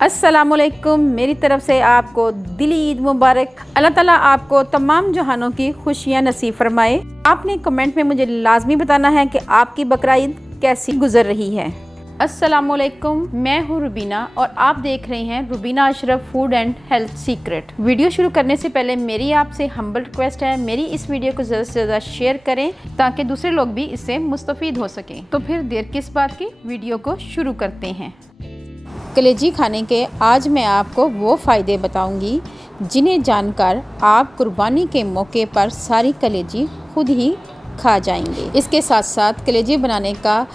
अस्सलामुअलैकुम, मेरी तरफ से आपको दिली ईद मुबारक। अल्लाह ताला आपको तमाम जहानों की खुशियाँ नसीब फरमाए। आपने कमेंट में मुझे लाजमी बताना है कि आपकी बकरा ईद कैसी गुजर रही है। अस्सलामुअलैकुम, मैं हूँ रुबीना और आप देख रहे हैं Rubina Ashraf food and health secret. Video शुरू करने से पहले मेरी आपसे हम्बल रिक्वेस्ट है, मेरी इस वीडियो को ज़्यादा से ज़्यादा शेयर करें ताकि दूसरे लोग भी इससे मुस्तफ़ीद हो सकें। तो फिर देर किस बात की, वीडियो को शुरू करते हैं। कलेजी खाने के आज मैं आपको वो फ़ायदे बताऊंगी जिन्हें जानकर आप कुर्बानी के मौके पर सारी कलेजी खुद ही खा जाएंगे। इसके साथ साथ कलेजी बनाने का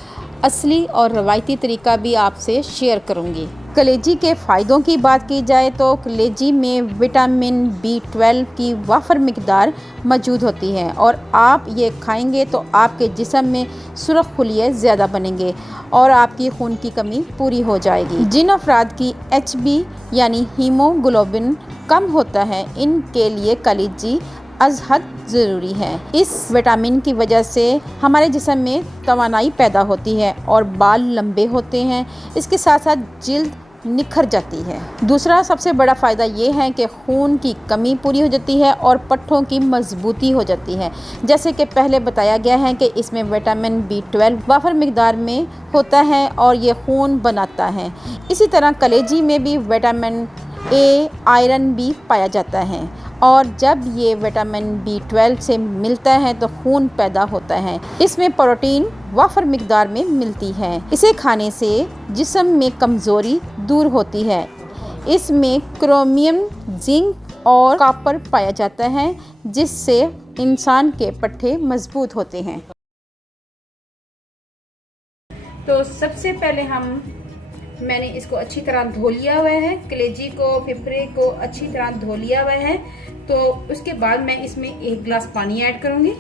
असली और रवायती तरीका भी आपसे शेयर करूंगी। कलेजी के फ़ायदों की बात की जाए तो कलेजी में विटामिन B12 की वाफर मिकदार मौजूद होती है और आप ये खाएंगे तो आपके जिस्म में सुर्ख खुलिये ज़्यादा बनेंगे और आपकी खून की कमी पूरी हो जाएगी। जिन अफराद की HB यानी हीमोग्लोबिन कम होता है, इनके लिए कलेजी अज़हद ज़रूरी है। इस विटामिन की वजह से हमारे जिस्म में तवानाई पैदा होती है और बाल लंबे होते हैं। इसके साथ साथ जिल्द निखर जाती है। दूसरा सबसे बड़ा फ़ायदा ये है कि खून की कमी पूरी हो जाती है और पट्ठों की मजबूती हो जाती है। जैसे कि पहले बताया गया है कि इसमें विटामिन B12 वाफर मिकदार में होता है और ये खून बनाता है। इसी तरह कलेजी में भी विटामिन A, आयरन भी पाया जाता है और जब ये विटामिन B12 से मिलता है तो खून पैदा होता है। इसमें प्रोटीन वाफर मिकदार में मिलती है। इसे खाने से जिस्म में कमज़ोरी दूर होती है। इसमें क्रोमियम, जिंक और कॉपर पाया जाता है जिससे इंसान के पट्टे मजबूत होते हैं। तो सबसे पहले मैंने इसको अच्छी तरह धो लिया हुआ है, कलेजी को, फिफरे को अच्छी तरह धो लिया हुआ है। तो उसके बाद मैं इसमें 1 गिलास पानी ऐड करूंगी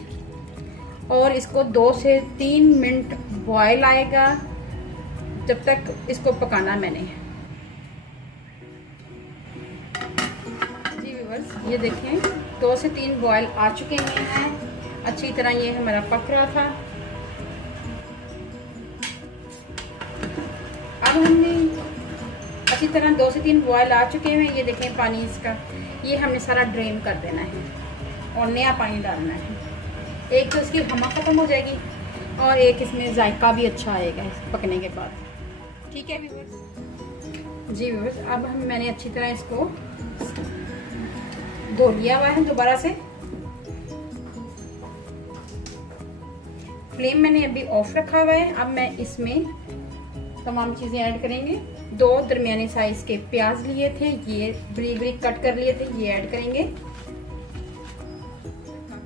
और इसको 2 से 3 मिनट बॉयल आएगा जब तक इसको पकाना मैंने। जी व्यूअर्स, ये देखें 2 से 3 बॉयल आ चुके हैं अच्छी तरह। ये हमारा पक रहा था। अब हमने अच्छी तरह 2 से 3 बॉयल आ चुके हैं। ये देखें पानी इसका, ये हमने सारा ड्रेन कर देना है और नया पानी डालना है। एक तो इसकी हमा ख़त्म हो जाएगी और एक इसमें जायका भी अच्छा आएगा पकने के बाद। ठीक है व्यूअर्स? जी व्यूअर्स, अब मैंने अच्छी तरह इसको धो लिया हुआ है दोबारा से। फ्लेम मैंने अभी ऑफ रखा हुआ है। अब मैं इसमें तमाम चीज़ें ऐड करेंगे। 2 दरमियाने साइज के प्याज लिए थे, ये बारीक बारीक कट कर लिए थे, ये ऐड करेंगे।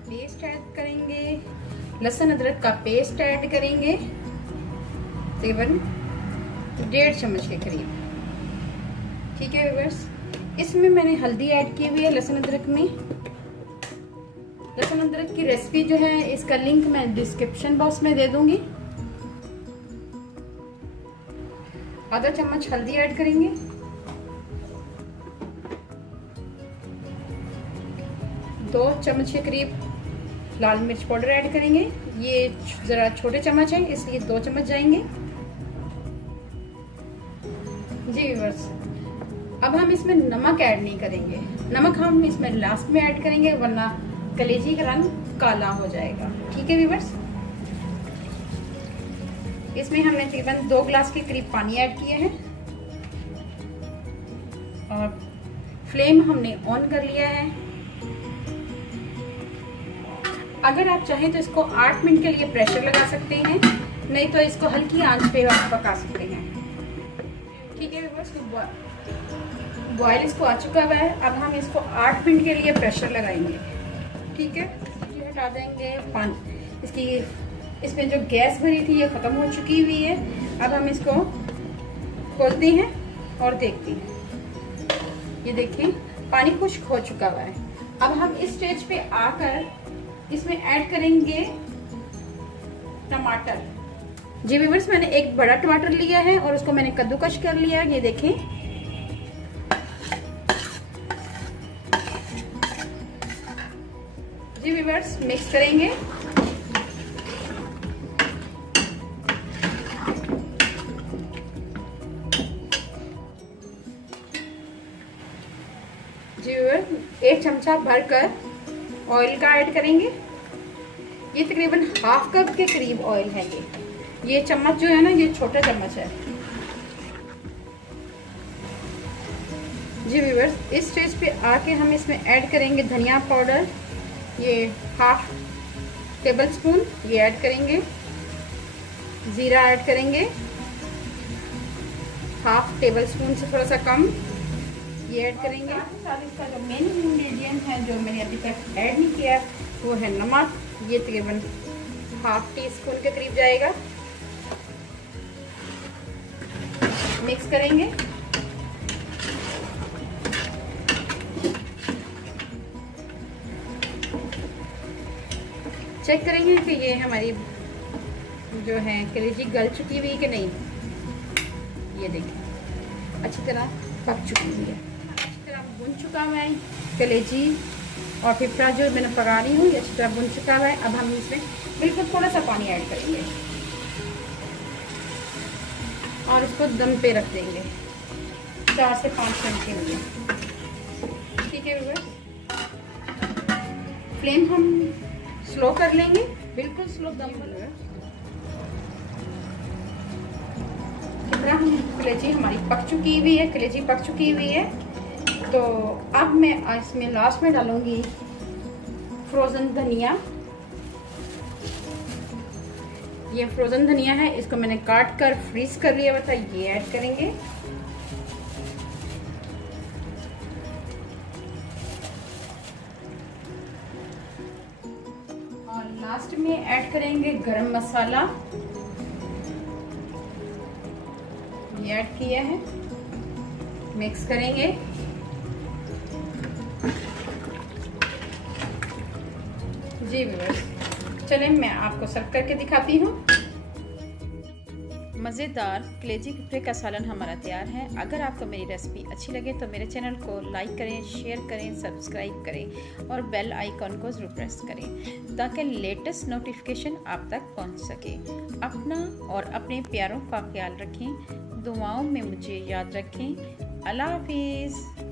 पेस्ट ऐड करेंगे, लहसुन अदरक का पेस्ट ऐड करेंगे तकरीबन 1.5 चम्मच के करीब। ठीक है व्यूअर्स, इसमें मैंने हल्दी ऐड की हुई है लहसुन अदरक में। लहसुन अदरक की रेसिपी जो है इसका लिंक मैं डिस्क्रिप्शन बॉक्स में दे दूंगी। आधा चम्मच हल्दी ऐड करेंगे, 2 चम्मच के करीब लाल मिर्च पाउडर ऐड करेंगे। ये ज़रा छोटे चम्मच है इसलिए 2 चम्मच जाएंगे। जी व्यूअर्स, अब हम इसमें नमक ऐड नहीं करेंगे। नमक हम इसमें लास्ट में ऐड करेंगे वरना कलेजी का रंग काला हो जाएगा। ठीक है व्यूअर्स, इसमें हमने तकरीबन 2 गिलास के करीब पानी ऐड किए हैं और फ्लेम हमने ऑन कर लिया है। अगर आप चाहें तो इसको 8 मिनट के लिए प्रेशर लगा सकते हैं, नहीं तो इसको हल्की आंच पे आप पका सकते हैं। ठीक है व्यूअर्स, बॉयल इसको आ चुका हुआ है। अब हम इसको 8 मिनट के लिए प्रेशर लगाएंगे। ठीक है, हटा देंगे पानी। इसमें जो गैस भरी थी ये ख़त्म हो चुकी हुई है। अब हम इसको खोलते हैं और देखते हैं। ये देखें पानी खुश्क हो चुका हुआ है। अब हम इस स्टेज पे आकर इसमें ऐड करेंगे टमाटर। जी व्यूअर्स, मैंने एक बड़ा टमाटर लिया है और उसको मैंने कद्दूकश कर लिया। ये देखें, जी व्यूअर्स, मिक्स करेंगे। जी व्यूअर्स, 1 चमचा भरकर ऑयल का ऐड करेंगे। ये तकरीबन हाफ कप के करीब ऑयल है। ये चम्मच जो है ना, ये छोटा चम्मच है। जी व्यूअर्स, इस स्टेज पे आके हम इसमें ऐड करेंगे धनिया पाउडर, ये हाफ टेबल स्पून ये ऐड करेंगे। जीरा ऐड करेंगे हाफ टेबल स्पून से थोड़ा सा कम ये ऐड करेंगे। साथ इसका जो मेन इंग्रेडिएंट है जो मैंने अभी तक ऐड नहीं किया वो है नमक। ये तकरीबन हाफ टी स्पून के करीब जाएगा। मिक्स करेंगे। चेक करेंगे कि ये हमारी जो है कलेजी गल चुकी हुई कि नहीं। ये देखिए अच्छी तरह पक चुकी हुई है, अच्छी तरह भुन चुका हुआ है कलेजी और फिफ्रा जो मैंने पका रही हूँ ये अच्छी तरह भुन चुका हुआ है। अब हम इसमें बिल्कुल थोड़ा सा पानी ऐड करेंगे और इसको दम पे रख देंगे 4 से 5 मिनट के लिए। ठीक है व्यूअर्स, फ्लेम हम स्लो कर लेंगे, बिल्कुल स्लो दम पर। कलेजी हमारी पक चुकी हुई है, कलेजी पक चुकी हुई है। तो अब मैं इसमें लास्ट में डालूंगी फ्रोज़न धनिया। ये फ्रोज़न धनिया है, इसको मैंने काट कर फ्रीज कर लिया हुआ था, ये ऐड करेंगे। और लास्ट में ऐड करेंगे गरम मसाला, ये ऐड किया है। मिक्स करेंगे। जी व्यूअर्स, चलें मैं आपको सर्व करके दिखाती हूँ। मज़ेदार कलेजी फिफ्रे का सालन हमारा तैयार है। अगर आपको मेरी रेसिपी अच्छी लगे तो मेरे चैनल को लाइक करें, शेयर करें, सब्सक्राइब करें और बेल आइकॉन को ज़रूर प्रेस करें ताकि लेटेस्ट नोटिफिकेशन आप तक पहुंच सके। अपना और अपने प्यारों का ख्याल रखें, दुआओं में मुझे याद रखें। अल्लाह हाफिज़।